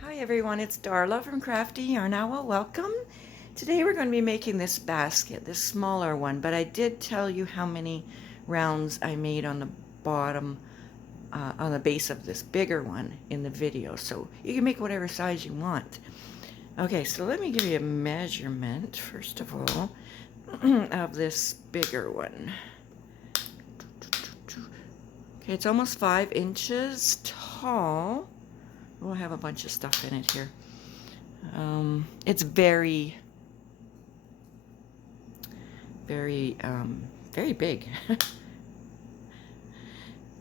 Hi everyone, it's Darla from crafty.yarn.owl. Welcome. Today we're going to be making this basket, this smaller one, but I did tell you how many rounds I made on the bottom, on the base of this bigger one in the video, so you can make whatever size you want. Okay, so let me give you a measurement, first of all, of this bigger one. Okay, it's almost 5 inches tall. We'll have a bunch of stuff in it here. It's very big.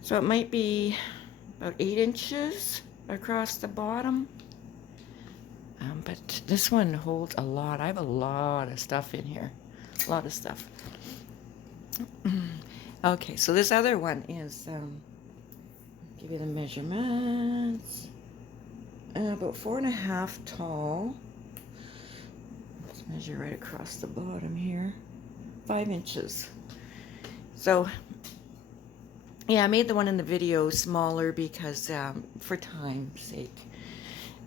So it might be about 8 inches across the bottom. But this one holds a lot. I have a lot of stuff in here. A lot of stuff. Okay, so this other one is, give you the measurements. About 4.5 tall. Let's measure right across the bottom here. 5 inches. So, yeah, I made the one in the video smaller because, for time's sake.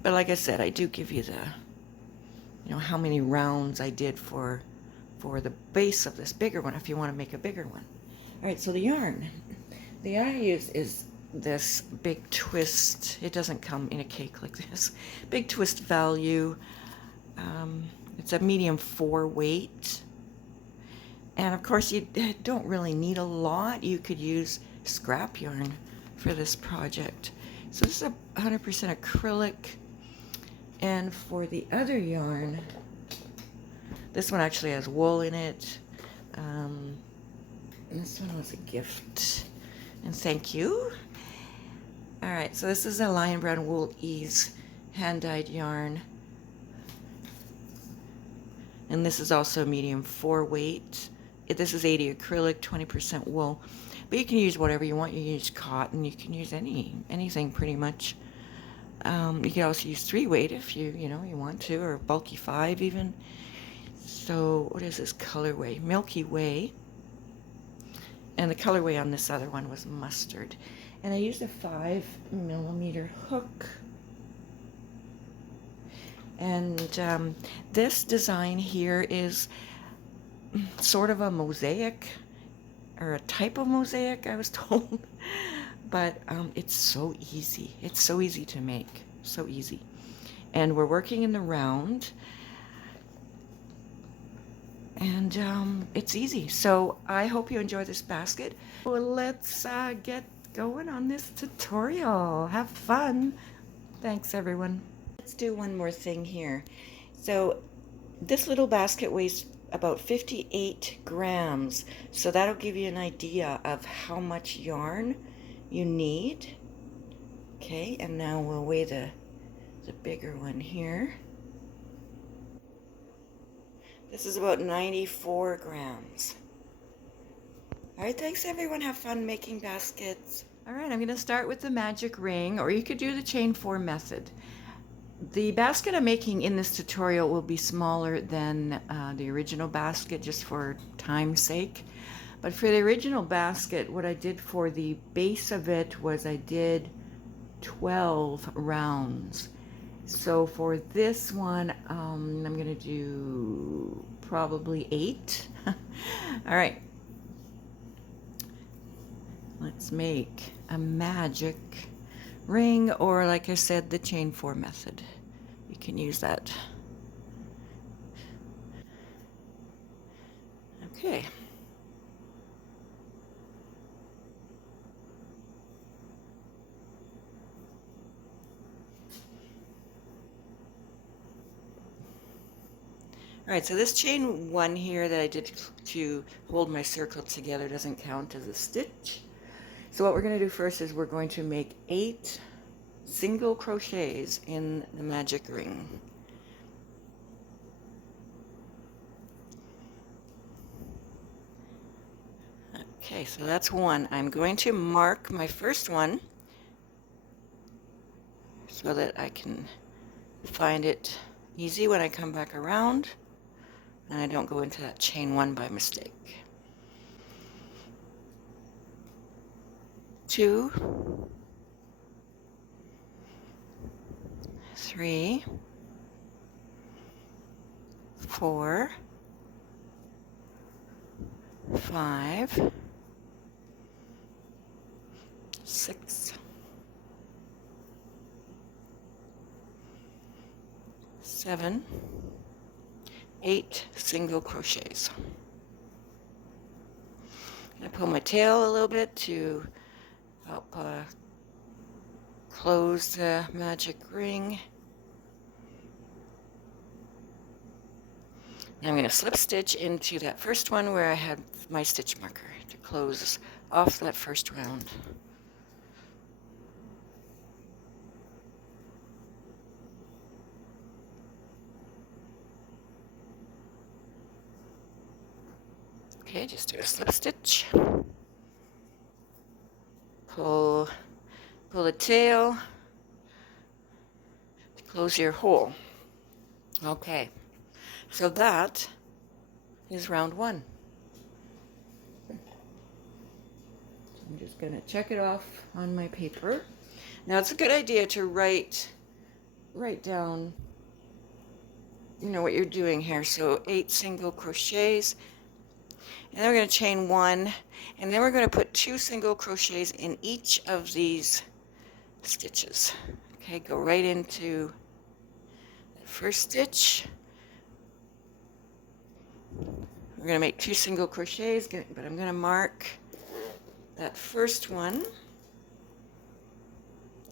But like I said, I do give you the, how many rounds I did for the base of this bigger one, if you want to make a bigger one. All right, so the yarn I use is this big twist. It doesn't come in a cake like this. Big twist value. It's a medium 4 weight. And of course you don't really need a lot. You could use scrap yarn for this project. So this is 100% acrylic. And for the other yarn, this one actually has wool in it. And this one was a gift. And thank you. Alright, so this is a Lion Brown Wool Ease hand-dyed yarn. And this is also medium 4 weight. This is 80 acrylic, 20% wool. But you can use whatever you want. You can use cotton, you can use anything pretty much. You can also use 3 weight if you want to, or bulky 5 even. So what is this colorway? Milky Way. And the colorway on this other one was mustard. And I used a 5mm hook. And this design here is sort of a mosaic, or a type of mosaic, I was told. But it's so easy. It's so easy to make. So easy. And we're working in the round. And it's easy. So I hope you enjoy this basket. Well, let's get going on this tutorial. Have fun. Thanks, everyone. Let's do one more thing here. So this little basket weighs about 58 grams. So that'll give you an idea of how much yarn you need. Okay, and now we'll weigh the bigger one here. This is about 94 grams. All right, thanks everyone. Have fun making baskets. All right, I'm going to start with the magic ring, or you could do the chain 4 method. The basket I'm making in this tutorial will be smaller than the original basket, just for time's sake. But for the original basket, what I did for the base of it was I did 12 rounds. So for this one, I'm going to do probably 8. All right. Let's make a magic ring, or like I said, the chain 4 method. You can use that. Okay. Alright, so this chain 1 here that I did to hold my circle together doesn't count as a stitch. So what we're going to do first is we're going to make 8 single crochets in the magic ring. Okay, so that's 1. I'm going to mark my first one so that I can find it easy when I come back around. and I don't go into that chain 1 by mistake. 2, 3, 4, 5, 6, 7, 8 single crochets. I pull my tail a little bit to help close the magic ring. And I'm going to slip stitch into that first one where I had my stitch marker to close off that first round. Okay, just do a slip stitch. Pull the tail to close your hole. Okay, so that is round 1. I'm just going to check it off on my paper. Now it's a good idea to write down, you know, what you're doing here. So 8 single crochets, and then we're going to chain 1, and then we're going to put 2 single crochets in each of these stitches. Okay, go right into the first stitch. We're going to make 2 single crochets, but I'm going to mark that first one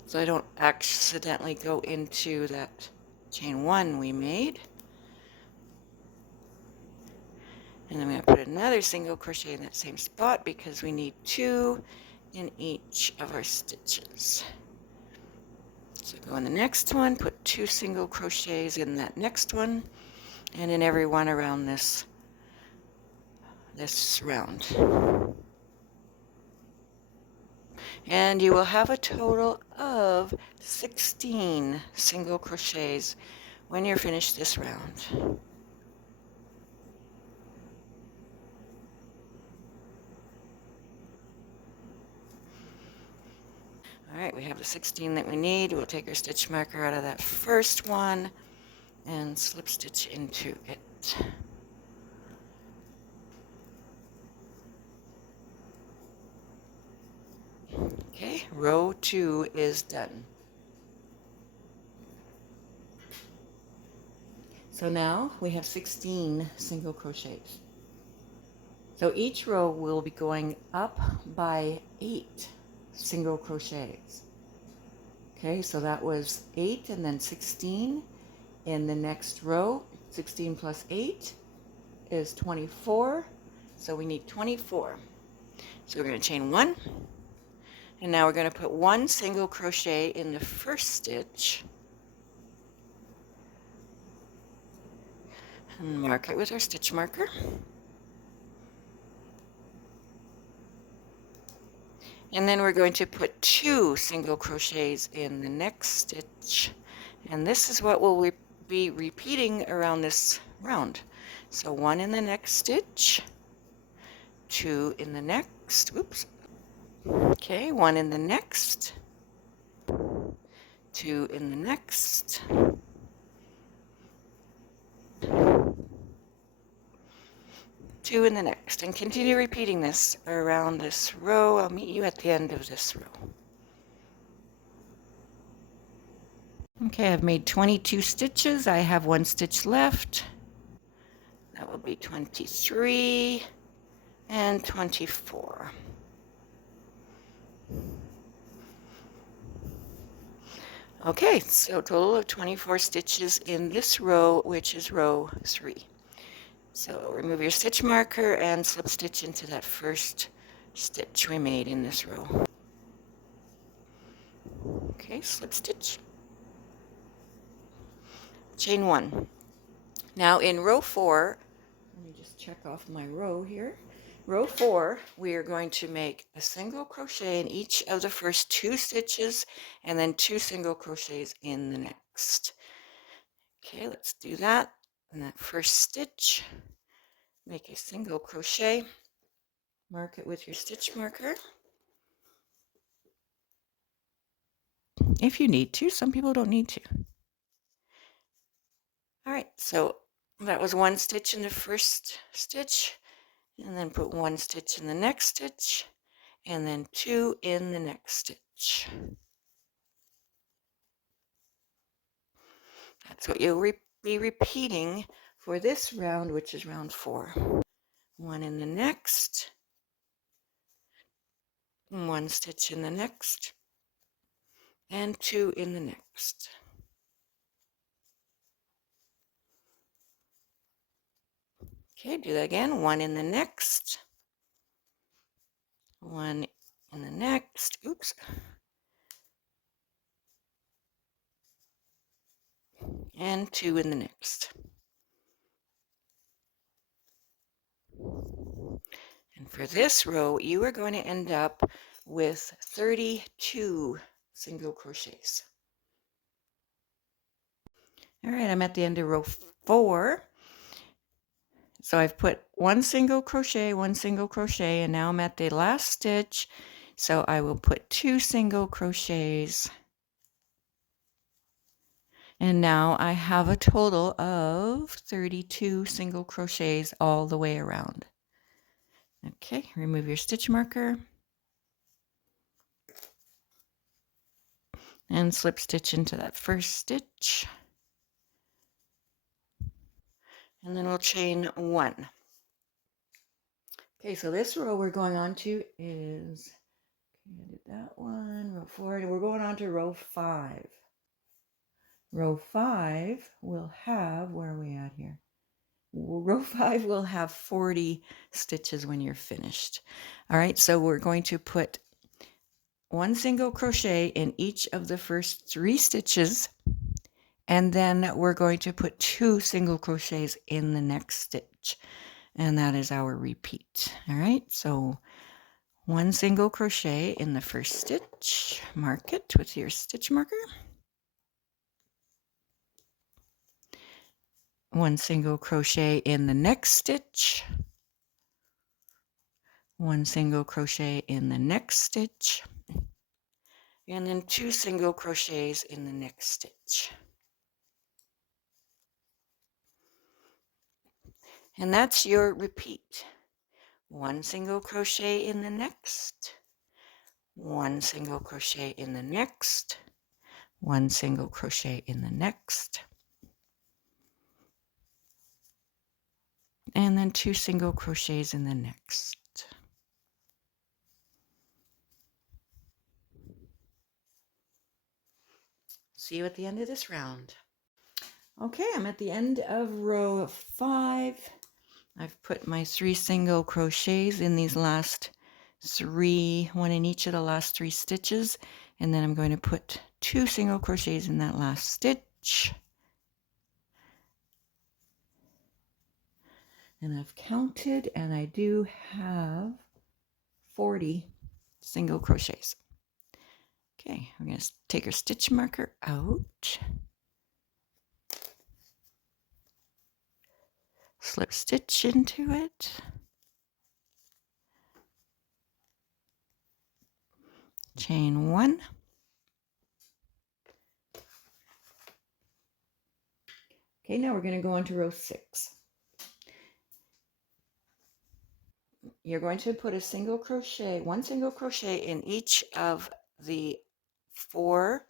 so I don't accidentally go into that chain 1 we made. And I'm going to put another single crochet in that same spot because we need 2 in each of our stitches. So go in the next one, put 2 single crochets in that next one, and in every one around this round. And you will have a total of 16 single crochets when you're finished this round. All right, we have the 16 that we need. We'll take our stitch marker out of that first one and slip stitch into it. Okay, row 2 is done. So now we have 16 single crochets. So each row will be going up by 8 single crochets. Okay, so that was 8 and then 16 in the next row. 16 plus 8 is 24, so we need 24. So we're going to chain 1, and now we're going to put 1 single crochet in the first stitch and mark it with our stitch marker. And then we're going to put 2 single crochets in the next stitch, and this is what we'll be repeating around this round. So 1 in the next stitch, 2 in the next, oops, okay, 1 in the next, 2 in the next, 2 in the next, and continue repeating this around this row. I'll meet you at the end of this row. Okay, I've made 22 stitches. I have 1 stitch left. That will be 23 and 24. Okay, so total of 24 stitches in this row, which is row 3. So remove your stitch marker and slip stitch into that first stitch we made in this row. Okay, slip stitch. Chain 1. Now in row 4, let me just check off my row here. Row 4, we are going to make a single crochet in each of the first 2 stitches and then 2 single crochets in the next. Okay, let's do that. in that first stitch, make a single crochet, mark it with your stitch marker. If you need to, some people don't need to. All right, so that was one stitch in the first stitch, and then put one stitch in the next stitch, and then two in the next stitch. That's what you'll be repeating for this round, which is round 4. One in the next, one stitch in the next, and two in the next. Okay, do that again. One in the next, one in the next, oops, and two in the next. And for this row, you are going to end up with 32 single crochets. All right, I'm at the end of row 4. So I've put one single crochet, and now I'm at the last stitch. So I will put 2 single crochets. And now I have a total of 32 single crochets all the way around. Okay, remove your stitch marker. And slip stitch into that first stitch. And then we'll chain 1. Okay, so this row we're going on to is, okay, I did that one, row 4, and we're going on to row 5. Row 5 will have, where are we at here? Row 5 will have 40 stitches when you're finished. All right, so we're going to put 1 single crochet in each of the first 3 stitches, and then we're going to put 2 single crochets in the next stitch, and that is our repeat. All right, so 1 single crochet in the first stitch, mark it with your stitch marker. 1 single crochet in the next stitch, 1 single crochet in the next stitch, and then 2 single crochets in the next stitch. And that's your repeat. 1 single crochet in the next, 1 single crochet in the next, 1 single crochet in the next, and then 2 single crochets in the next. See you at the end of this round. Okay, I'm at the end of row 5. I've put my 3 single crochets in these last 3, one in each of the last 3 stitches, and then I'm going to put 2 single crochets in that last stitch. And I've counted, and I do have 40 single crochets. Okay, we're going to take our stitch marker out, slip stitch into it, chain 1, okay, now we're going to go on to row 6. You're going to put a single crochet, 1 single crochet in each of the 4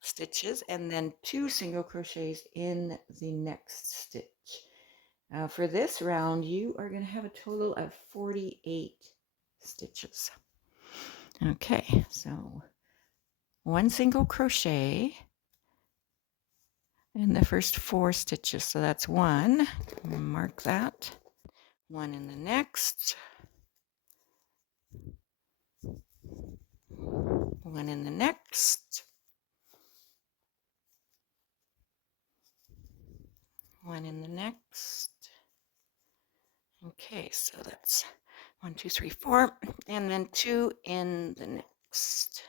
stitches, and then 2 single crochets in the next stitch. For this round, you are going to have a total of 48 stitches. Okay, so 1 single crochet in the first 4 stitches. So that's 1. Mark that. 1 in the next. 1 in the next. 1 in the next. Okay, so that's 1, 2, 3, 4, and then 2 in the next.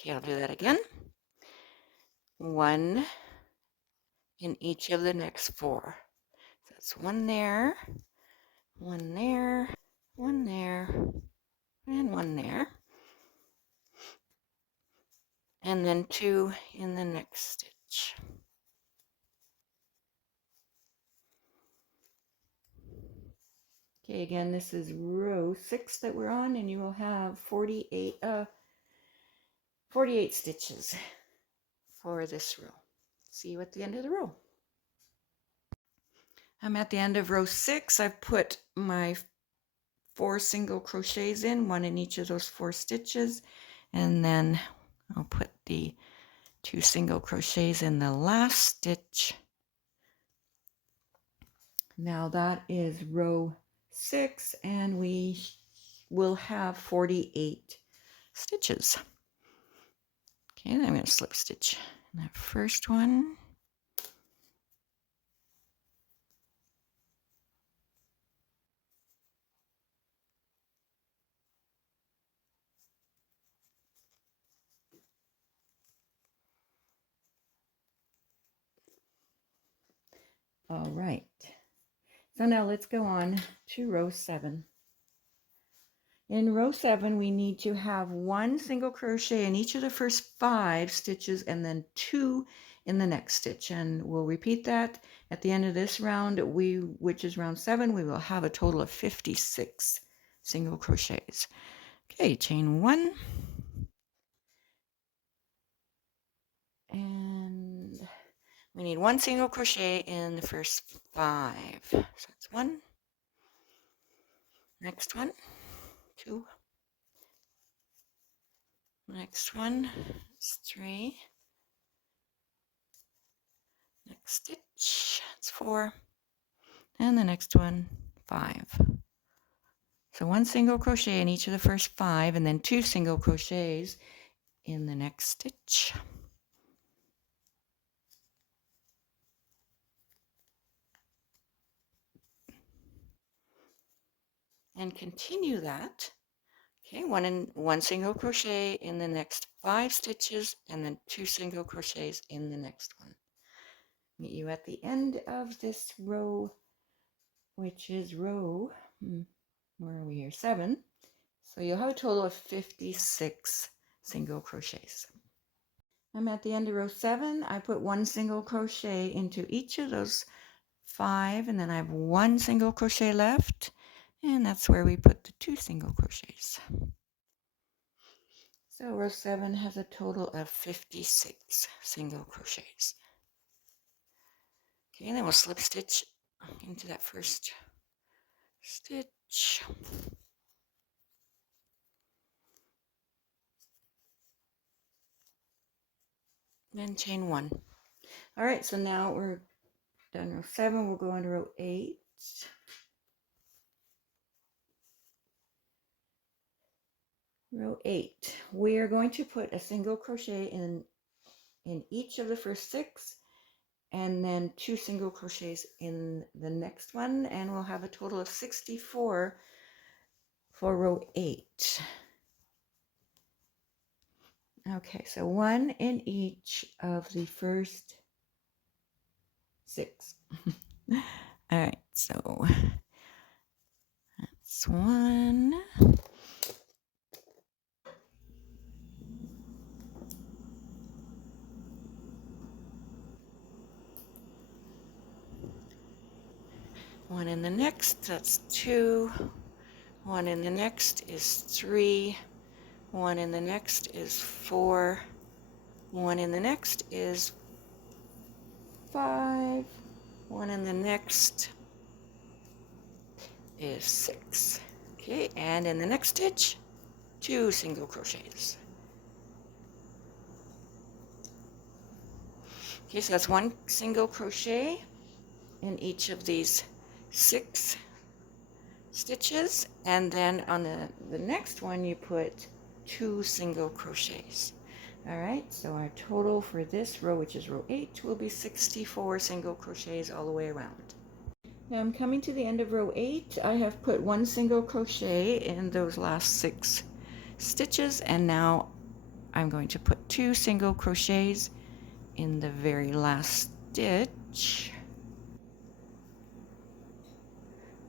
Okay, I'll do that again. 1 in each of the next 4. So that's 1 there, 1 there, 1 there, and 1 there. And then 2 in the next stitch. Okay, again, this is row 6 that we're on, and you will have 48 stitches for this row. See you at the end of the row. I'm at the end of row 6. I've put my 4 single crochets in, 1 in each of those 4 stitches, and then I'll put the 2 single crochets in the last stitch. Now that is row 6, and we will have 48 stitches. Okay, then I'm going to slip stitch in that first one. All right, so now let's go on to row 7. In row 7, we need to have 1 single crochet in each of the first 5 stitches and then 2 in the next stitch. And we'll repeat that at the end of this round, which is round 7, we will have a total of 56 single crochets. Okay, chain 1. And we need 1 single crochet in the first 5. So that's 1. Next one, 2. Next one is 3. Next stitch, it's 4. And the next one, 5. So 1 single crochet in each of the first 5, and then 2 single crochets in the next stitch. And continue that. Okay, 1 single crochet in the next 5 stitches, and then 2 single crochets in the next one. Meet you at the end of this row, which is row, where are we here? 7. So you'll have a total of 56 single crochets. I'm at the end of row 7. I put 1 single crochet into each of those 5, and then I have 1 single crochet left, and that's where we put the 2 single crochets. So row 7 has a total of 56 single crochets. Okay, and then we'll slip stitch into that first stitch. Then chain 1. All right, so now we're done row 7. We'll go on to row 8. Row 8. We are going to put a single crochet in each of the first 6, and then 2 single crochets in the next one, and we'll have a total of 64 for row 8. Okay, so 1 in each of the first 6. All right, so that's 1. One in the next, that's 2. 1 in the next is 3. 1 in the next is 4. 1 in the next is 5. 1 in the next is 6. Okay, and in the next stitch, 2 single crochets. Okay, so that's 1 single crochet in each of these 6 stitches, and then on the next one you put 2 single crochets. All right, so our total for this row, which is row 8, will be 64 single crochets all the way around. Now I'm coming to the end of row 8. I have put 1 single crochet in those last 6 stitches, and now I'm going to put 2 single crochets in the very last stitch,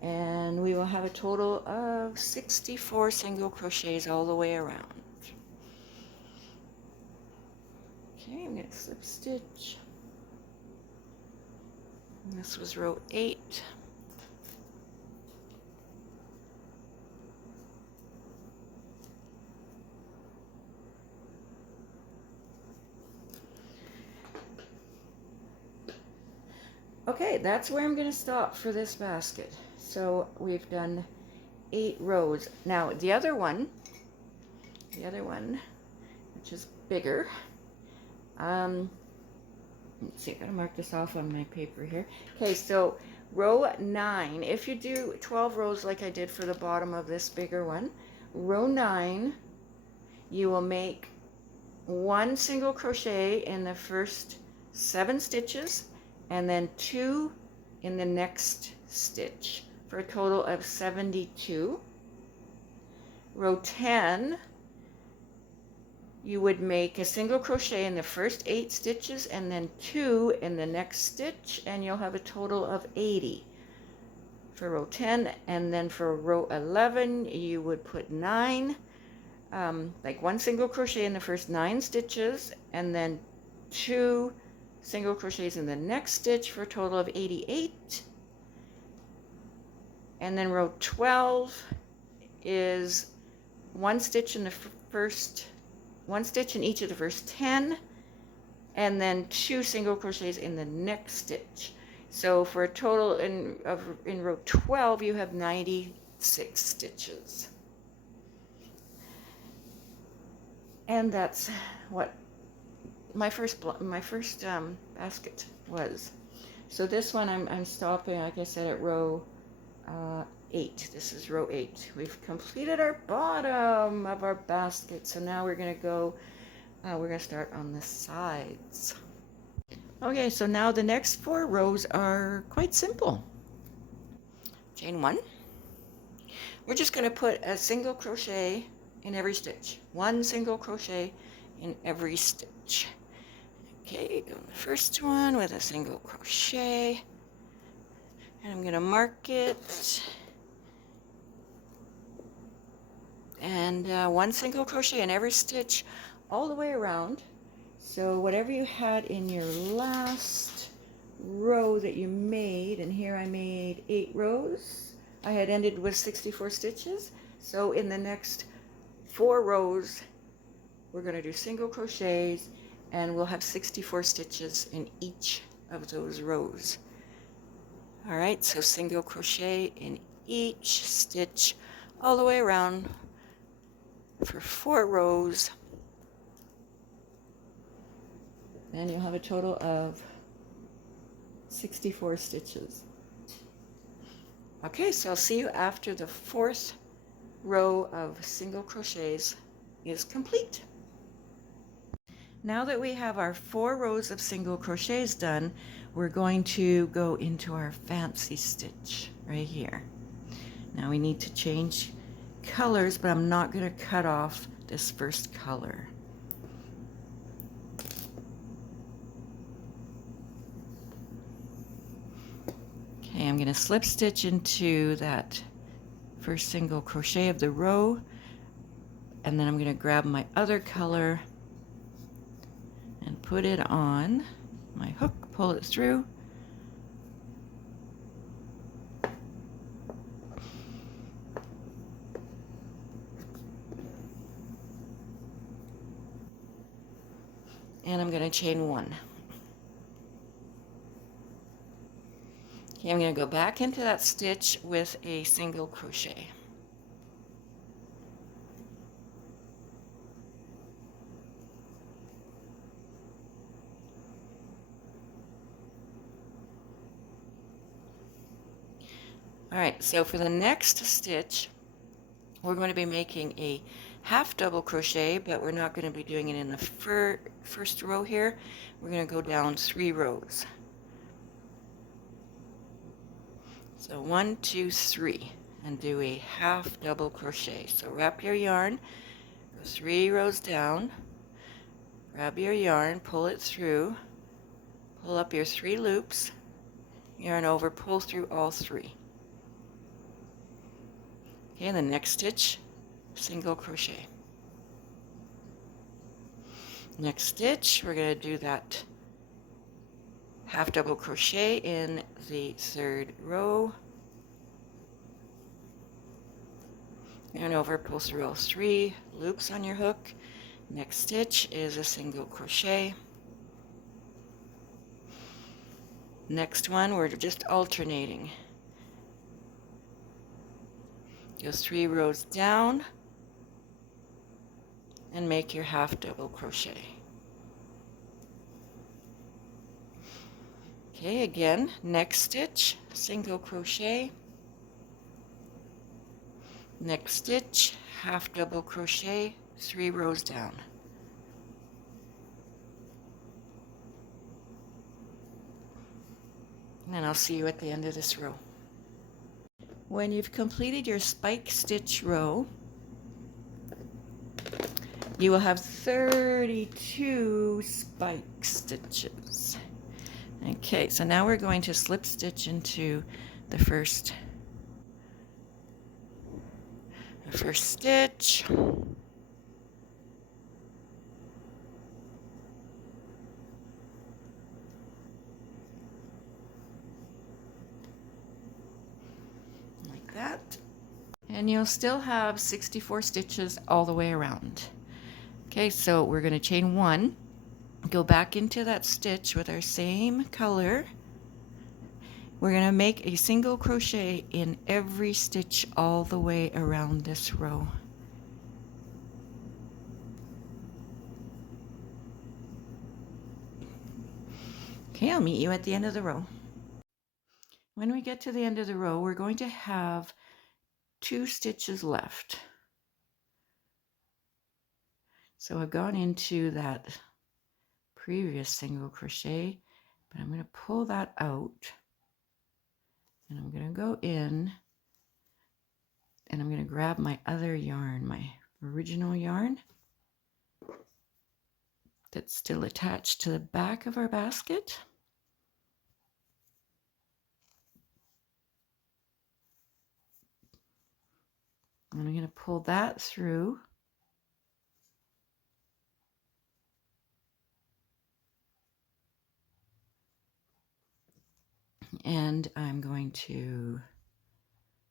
and we will have a total of 64 single crochets all the way around. Okay, I'm going to slip stitch. And this was row 8. Okay, that's where I'm going to stop for this basket. So we've done 8 rows. Now the other one, which is bigger, let's see, I gotta mark this off on my paper here. Okay, so row 9, if you do 12 rows like I did for the bottom of this bigger one, row 9, you will make 1 single crochet in the first 7 stitches, and then 2 in the next stitch for a total of 72. Row 10, you would make a single crochet in the first 8 stitches and then 2 in the next stitch, and you'll have a total of 80 for row 10. And then for row 11, you would put 9, like 1 single crochet in the first 9 stitches and then 2 single crochets in the next stitch for a total of 88. And then row 12 is 1 stitch in the first, 1 stitch in each of the first 10, and then 2 single crochets in the next stitch. So for a total in row 12, you have 96 stitches. And that's what my first basket was. So this one I'm stopping, like I said, at row 8. This is row 8. We've completed our bottom of our basket. So now we're going to go, we're going to start on the sides. Okay, so now the next 4 rows are quite simple. Chain 1. We're just going to put a single crochet in every stitch. 1 single crochet in every stitch. Okay, go the first one with a single crochet, and I'm going to mark it, and 1 single crochet in every stitch all the way around. So whatever you had in your last row that you made, and here I made 8 rows, I had ended with 64 stitches. So in the next 4 rows, we're going to do single crochets, and we'll have 64 stitches in each of those rows. All right, so single crochet in each stitch all the way around for 4 rows. And you'll have a total of 64 stitches. Okay, so I'll see you after the 4th row of single crochets is complete. Now that we have our 4 rows of single crochets done, we're going to go into our fancy stitch right here. Now we need to change colors, but I'm not going to cut off this first color. Okay, I'm going to slip stitch into that first single crochet of the row, and then I'm going to grab my other color and put it on my hook, pull it through, and I'm going to chain 1. Okay, I'm going to go back into that stitch with a single crochet. All right, so for the next stitch, we're going to be making a half double crochet, but we're not going to be doing it in the first row here. We're going to go down 3 rows. So 1, 2, 3, and do a half double crochet. So wrap your yarn, go 3 rows down, Grab your yarn, pull it through, pull up your 3 loops, yarn over, pull through all 3. Okay, the next stitch, single crochet. Next stitch, we're going to do that half double crochet in the 3rd row. Yarn over, pull through all 3 loops on your hook. Next stitch is a single crochet. Next one, we're just alternating. Go 3 rows down and make your half double crochet. Okay, again, next stitch, single crochet. Next stitch, half double crochet, 3 rows down. And then I'll see you at the end of this row. When you've completed your spike stitch row, you will have 32 spike stitches. Okay, so now we're going to slip stitch into the first stitch. Like that. And you'll still have 64 stitches all the way around. Okay, so we're going to chain 1, go back into that stitch with our same color. We're going to make a single crochet in every stitch all the way around this row. Okay, I'll meet you at the end of the row. When we get to the end of the row, we're going to have 2 stitches left. So I've gone into that previous single crochet, but I'm going to pull that out and I'm going to go in and I'm going to grab my other yarn, my original yarn that's still attached to the back of our basket. And I'm going to pull that through. And I'm going to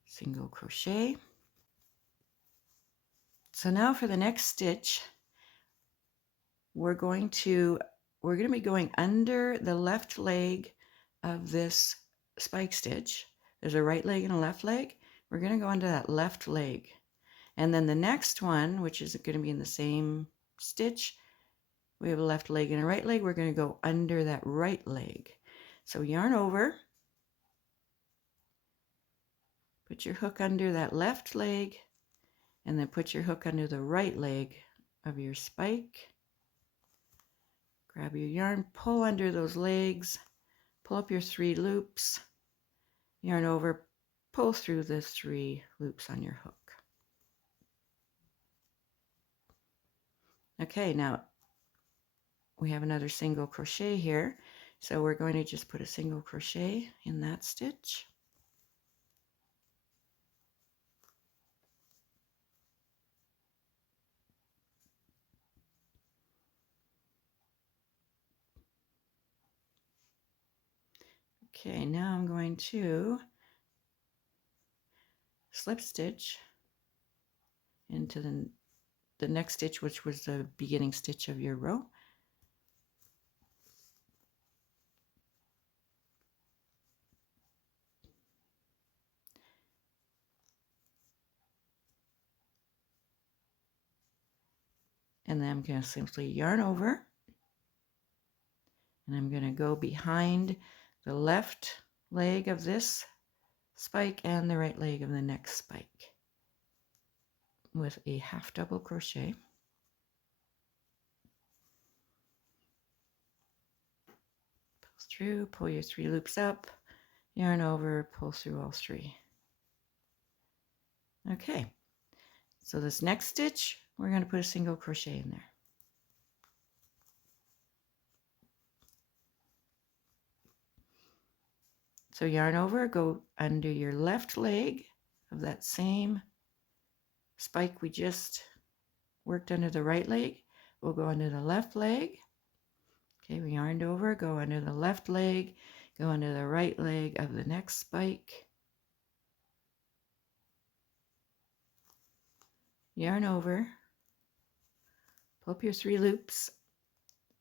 single crochet. So now for the next stitch, we're going to be going under the left leg of this spike stitch. There's a right leg and a left leg. We're going to go under that left leg. And then the next one, which is going to be in the same stitch, we have a left leg and a right leg. We're going to go under that right leg. So yarn over, put your hook under that left leg, and then put your hook under the right leg of your spike. Grab your yarn, pull under those legs, pull up your 3 loops, yarn over, pull through the 3 loops on your hook. Okay, now we have another single crochet here, so we're going to just put a single crochet in that stitch. Okay, now I'm going to slip stitch into the next stitch, which was the beginning stitch of your row. And then I'm going to simply yarn over, and I'm going to go behind the left leg of this spike and the right leg of the next spike with a half double crochet. Pull through, pull your 3 loops up, yarn over, pull through all 3. Okay, so this next stitch, we're going to put a single crochet in there. So yarn over, go under your left leg of that same spike we just worked under the right leg. We'll go under the left leg. Okay, we yarned over, go under the left leg, go under the right leg of the next spike. Yarn over, pull up your 3 loops,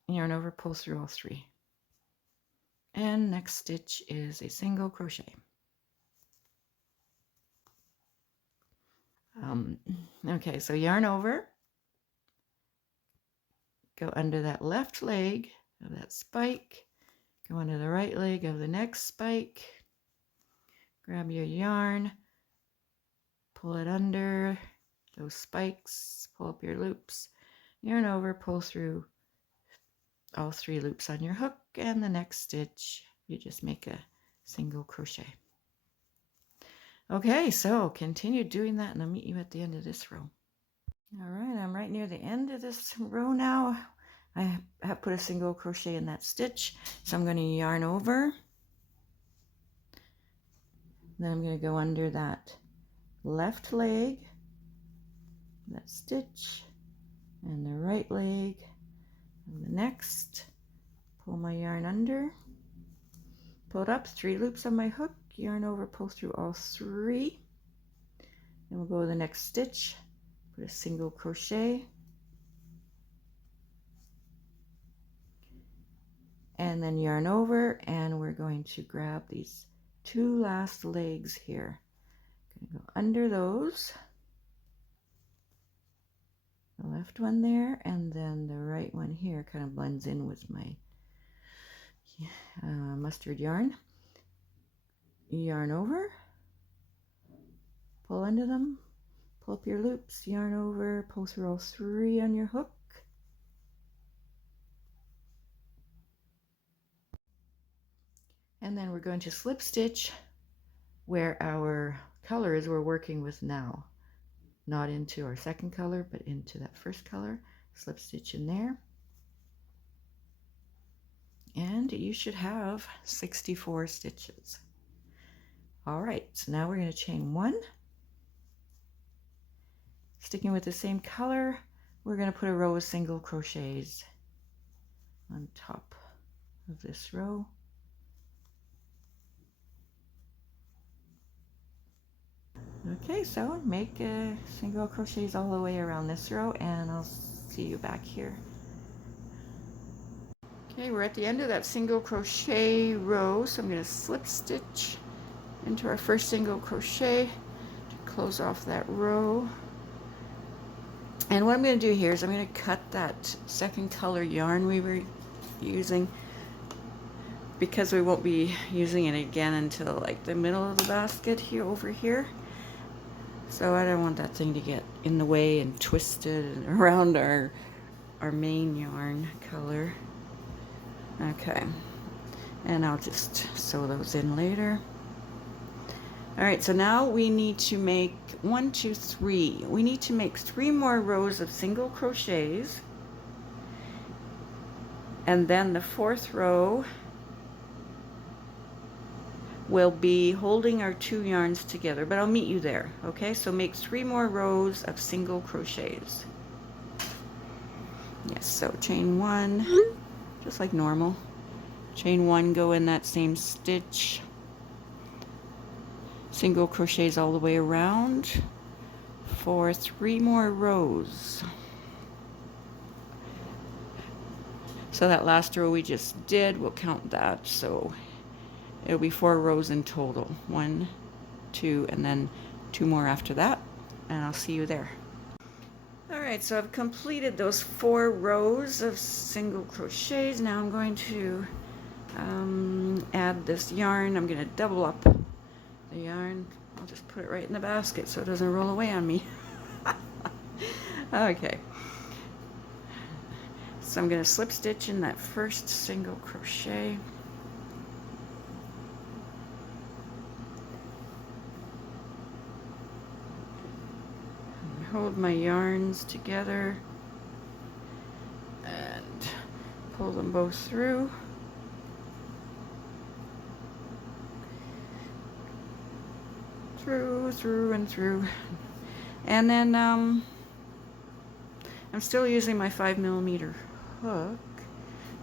yarn over, pull through all 3. And next stitch is a single crochet. Okay, so yarn over, go under that left leg of that spike, go under the right leg of the next spike, grab your yarn, pull it under those spikes, pull up your loops, yarn over, pull through all 3 loops on your hook, and the next stitch you just make a single crochet. Okay, so continue doing that and I'll meet you at the end of this row. All right, I'm right near the end of this row now. I have put a single crochet in that stitch, so I'm going to yarn over. Then I'm going to go under that left leg, that stitch, and the right leg, and the next. Pull my yarn under, pull it up, 3 loops on my hook, yarn over, pull through all 3. Then we'll go to the next stitch, put a single crochet, and then yarn over, and we're going to grab these 2 last legs here. Going to go under those, the left one there, and then the right one here kind of blends in with my mustard yarn. Yarn over, pull under them, pull up your loops, yarn over, pull through all 3 on your hook. And then we're going to slip stitch where our color is we're working with now. Not into our second color, but into that first color. Slip stitch in there. And you should have 64 stitches. All right, so now we're going to chain 1. Sticking with the same color, we're going to put a row of single crochets on top of this row. Okay, so make single crochets all the way around this row, and I'll see you back here. Okay, we're at the end of that single crochet row, so I'm going to slip stitch into our first single crochet to close off that row. And what I'm going to do here is I'm going to cut that second color yarn we were using, because we won't be using it again until like the middle of the basket here over here. So I don't want that thing to get in the way and twisted around our main yarn color. Okay, and I'll just sew those in later. All right, so now we need to make 1, 2, 3. We need to make 3 more rows of single crochets, and then the 4th row will be holding our 2 yarns together, but I'll meet you there. Okay, so make 3 more rows of single crochets. Yes, so chain 1, just like normal. Chain 1, go in that same stitch. Single crochets all the way around for 3 more rows. So that last row we just did, we'll count that. So it'll be 4 rows in total. 1, 2, and then 2 more after that. And I'll see you there. All right, so I've completed those 4 rows of single crochets. Now I'm going to add this yarn. I'm going to double up the yarn. I'll just put it right in the basket so it doesn't roll away on me. Okay, so I'm going to slip stitch in that first single crochet. Hold my yarns together and pull them both through. through and through. And then I'm still using my 5mm hook.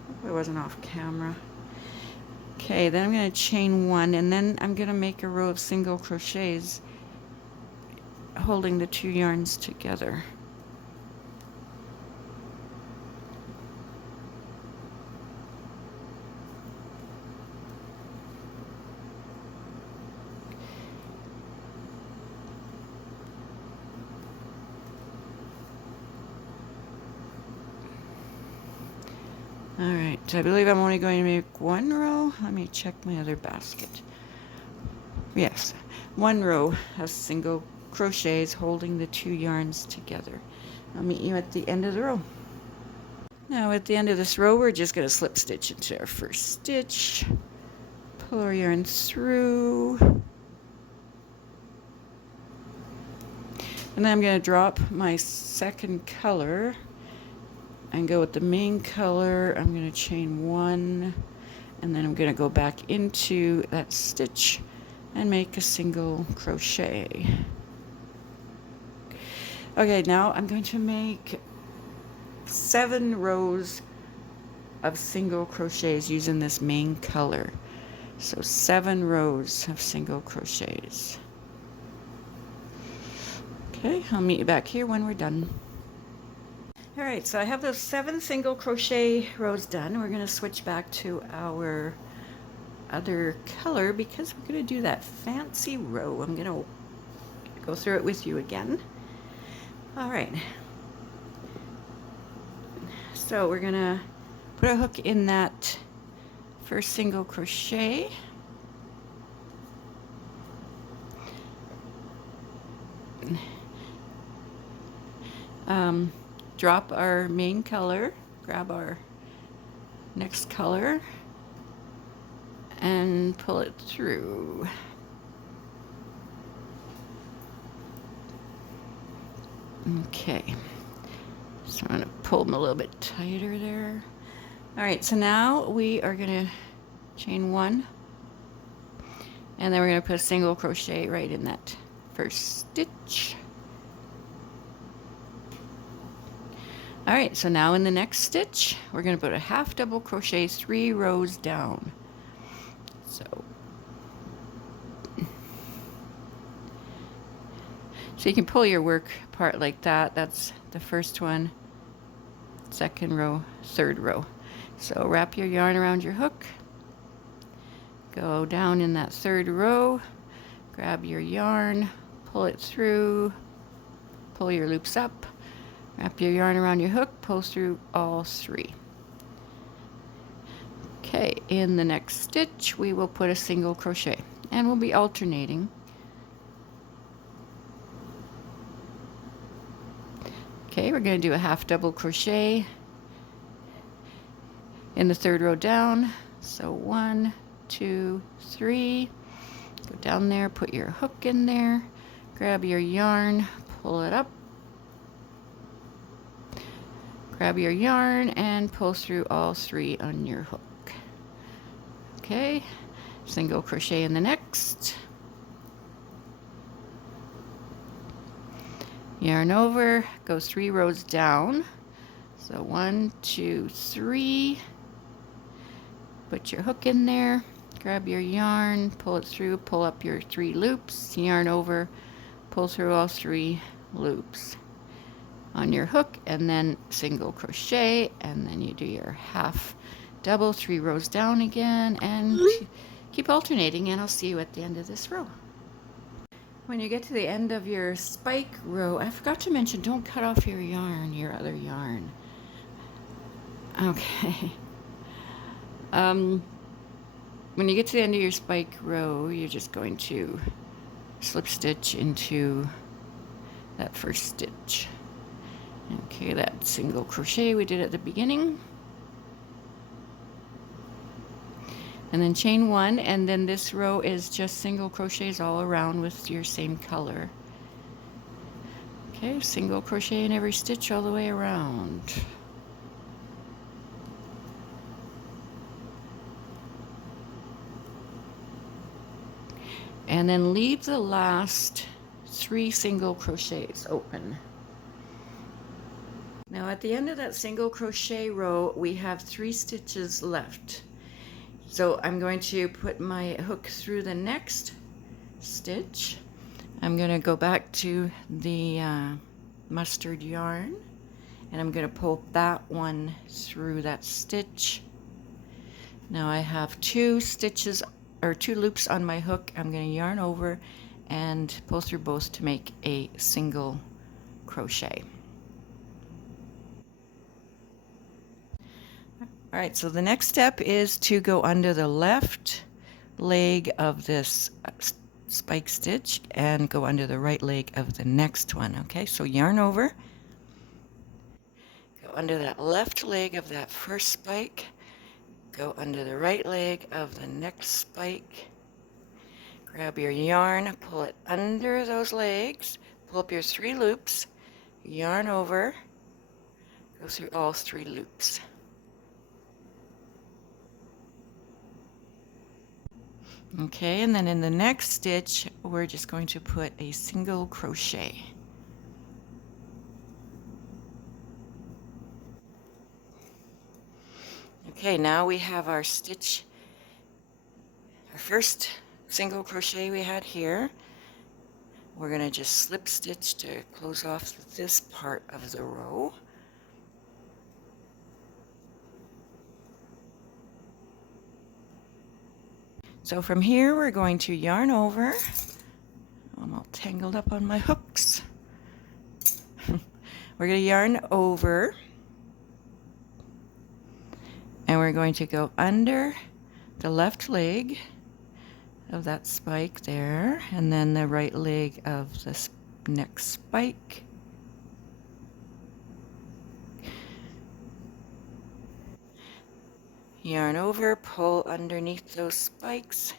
Hope I wasn't off camera. Okay, then I'm going to chain one, and then I'm going to make a row of single crochets holding the 2 yarns together. All right, I believe I'm only going to make 1 row. Let me check my other basket. Yes, 1 row of single crochets holding the 2 yarns together. I'll meet you at the end of the row. Now at the end of this row, we're just going to slip stitch into our first stitch, pull our yarn through, and then I'm going to drop my second color and go with the main color. I'm going to chain 1, and then I'm going to go back into that stitch and make a single crochet. Okay, now I'm going to make 7 rows of single crochets using this main color. So 7 rows of single crochets. Okay, I'll meet you back here when we're done. All right, so I have those 7 single crochet rows done. We're going to switch back to our other color because we're going to do that fancy row. I'm going to go through it with you again. All right. So we're going to put a hook in that first single crochet. Drop our main color, grab our next color, and pull it through. Okay, so I'm going to pull them a little bit tighter there. All right, so now we are going to chain 1, and then we're going to put a single crochet right in that first stitch. All right, so now in the next stitch, we're going to put a half double crochet 3 rows down. So you can pull your work apart like that. That's the first one, second row, third row. So wrap your yarn around your hook, go down in that third row, grab your yarn, pull it through, pull your loops up, wrap your yarn around your hook, pull through all 3. Okay, in the next stitch we will put a single crochet, and we'll be alternating. Okay, we're going to do a half double crochet in the third row down. So 1, 2, 3. Go down there, put your hook in there, grab your yarn, pull it up, grab your yarn, and pull through all 3 on your hook. Okay, single crochet in the next. Yarn over, go 3 rows down. So 1, 2, 3. Put your hook in there, grab your yarn, pull it through, pull up your 3 loops, yarn over, pull through all 3 loops on your hook, and then single crochet, and then you do your half double 3 rows down again, and keep alternating, and I'll see you at the end of this row. When you get to the end of your spike row, I forgot to mention, don't cut off your yarn, your other yarn. Okay. When you get to the end of your spike row, you're just going to slip stitch into that first stitch. Okay, that single crochet we did at the beginning. And then chain 1, and then this row is just single crochets all around with your same color. Okay, single crochet in every stitch all the way around. and then leave the last 3 single crochets open. Now at the end of that single crochet row, we have 3 stitches left. So I'm going to put my hook through the next stitch. I'm going to go back to the mustard yarn, and I'm going to pull that one through that stitch. Now I have 2 stitches or 2 loops on my hook. I'm going to yarn over and pull through both to make a single crochet. All right, so the next step is to go under the left leg of this spike stitch and go under the right leg of the next one. Okay, so yarn over, go under that left leg of that first spike, go under the right leg of the next spike, grab your yarn, pull it under those legs, pull up your 3 loops, yarn over, go through all 3 loops. Okay, and then in the next stitch, we're just going to put a single crochet. Okay, now we have our stitch, our first single crochet we had here. We're going to just slip stitch to close off this part of the row. So from here, we're going to yarn over. I'm all tangled up on my hooks. We're going to yarn over, and we're going to go under the left leg of that spike there, and then the right leg of this next spike. Yarn over, pull underneath those spikes,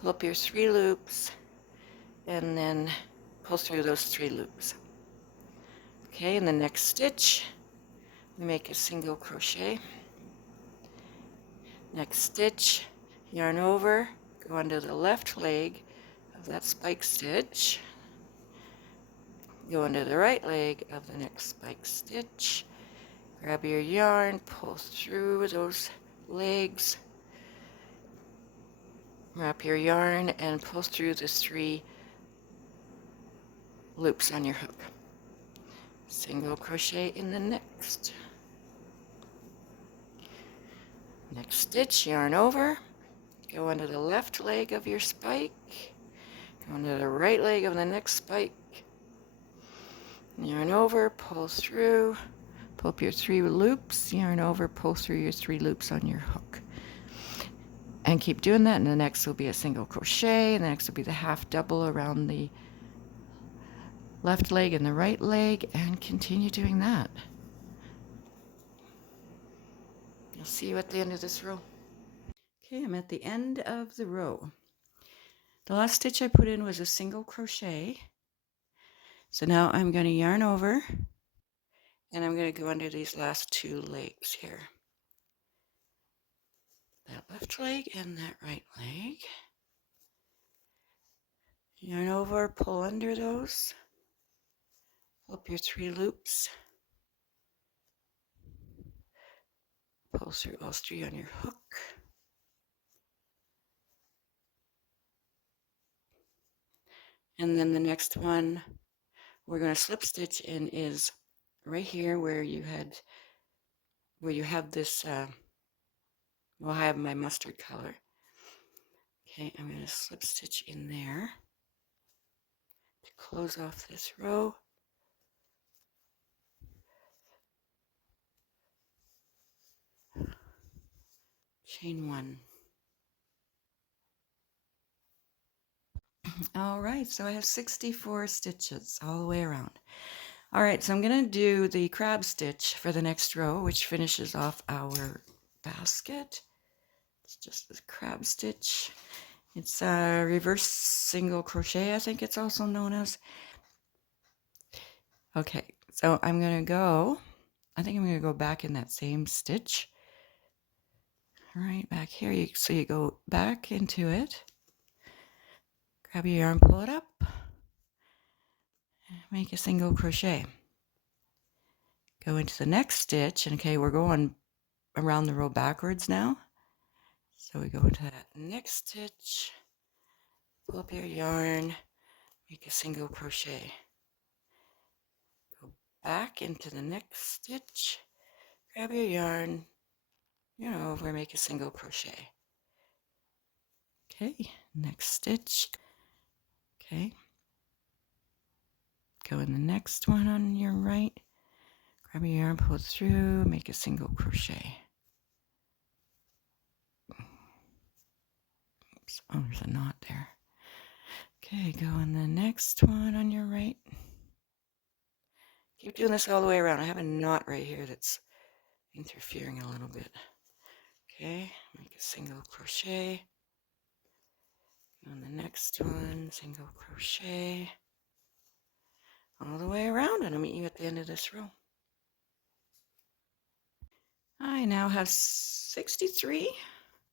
pull up your 3 loops, and then pull through those 3 loops. Okay, in the next stitch, we make a single crochet. Next stitch, yarn over, go under the left leg of that spike stitch, go under the right leg of the next spike stitch, grab your yarn, pull through those legs, wrap your yarn, and pull through the 3 loops on your hook. Single crochet in the next. Next stitch, yarn over, go under the left leg of your spike, go under the right leg of the next spike, yarn over, pull through, pull up your 3 loops, yarn over, pull through your 3 loops on your hook. And keep doing that, and the next will be a single crochet, and the next will be the half double around the left leg and the right leg, and continue doing that. You'll see you at the end of this row. Okay, I'm at the end of the row. The last stitch I put in was a single crochet. So now I'm going to yarn over, and I'm going to go under these last 2 legs here. That left leg and that right leg. Yarn over, pull under those, pull up your 3 loops, pull through all 3 on your hook. And then the next one we're going to slip stitch in is right here where you have this, well, I have my mustard color. Okay, I'm going to slip stitch in there to close off this row. Chain 1. All right, so I have 64 stitches all the way around. All right, so I'm going to do the crab stitch for the next row, which finishes off our basket. It's just the crab stitch. It's a reverse single crochet, I think it's also known as. Okay, so I think I'm going to go back in that same stitch. All right, back here, so you go back into it, Grab your yarn, pull it up, make a single crochet. Go into the next stitch, and okay, we're going around the row backwards now. So we go into that next stitch, pull up your yarn, make a single crochet. Go back into the next stitch, grab your yarn, yarn over, make a single crochet. Okay, next stitch. Okay, go in the next one on your right, grab your yarn, pull through, make a single crochet. Oops, oh, there's a knot there. Okay, go in the next one on your right. Keep doing this all the way around. I have a knot right here that's interfering a little bit. Okay, make a single crochet. On the next one, single crochet. All the way around, and I'll meet you at the end of this row. I now have 63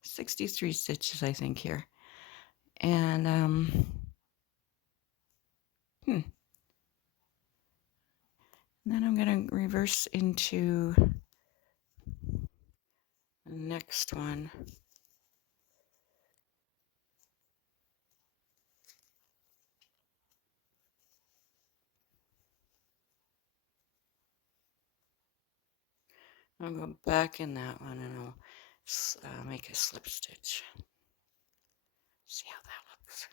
stitches, I think, here. And then I'm going to reverse into the next one. I'll go back in that one, and I'll make a slip stitch. See how that looks.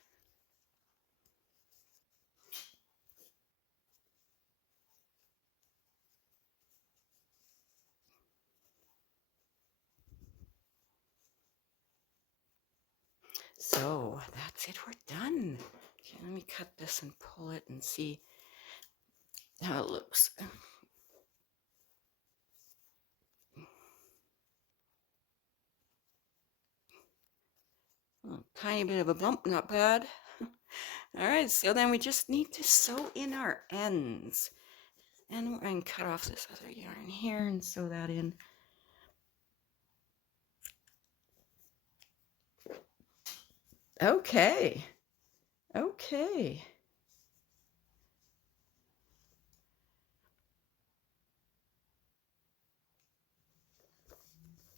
So that's it, we're done. Okay, let me cut this and pull it and see how it looks. A tiny bit of a bump, not bad. All right, so then we just need to sew in our ends. And we're going to cut off this other yarn here and sew that in. Okay. Okay.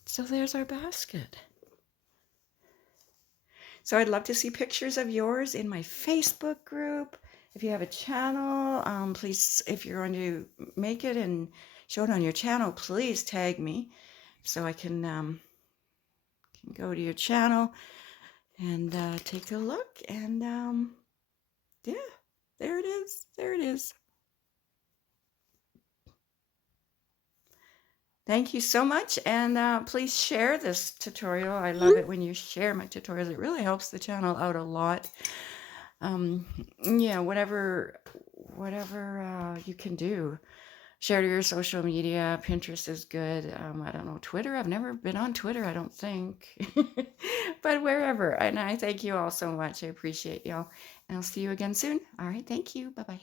So there's our basket. So I'd love to see pictures of yours in my Facebook group. If you have a channel, please, if you're going to make it and show it on your channel, please tag me so I can go to your channel and take a look. And yeah, there it is. There it is. Thank you so much, and please share this tutorial. I love it when you share my tutorials. It really helps the channel out a lot. Yeah, whatever you can do. Share to your social media. Pinterest is good. I don't know, Twitter. I've never been on Twitter, I don't think. But wherever. And I thank you all so much. I appreciate y'all. And I'll see you again soon. All right, thank you. Bye-bye.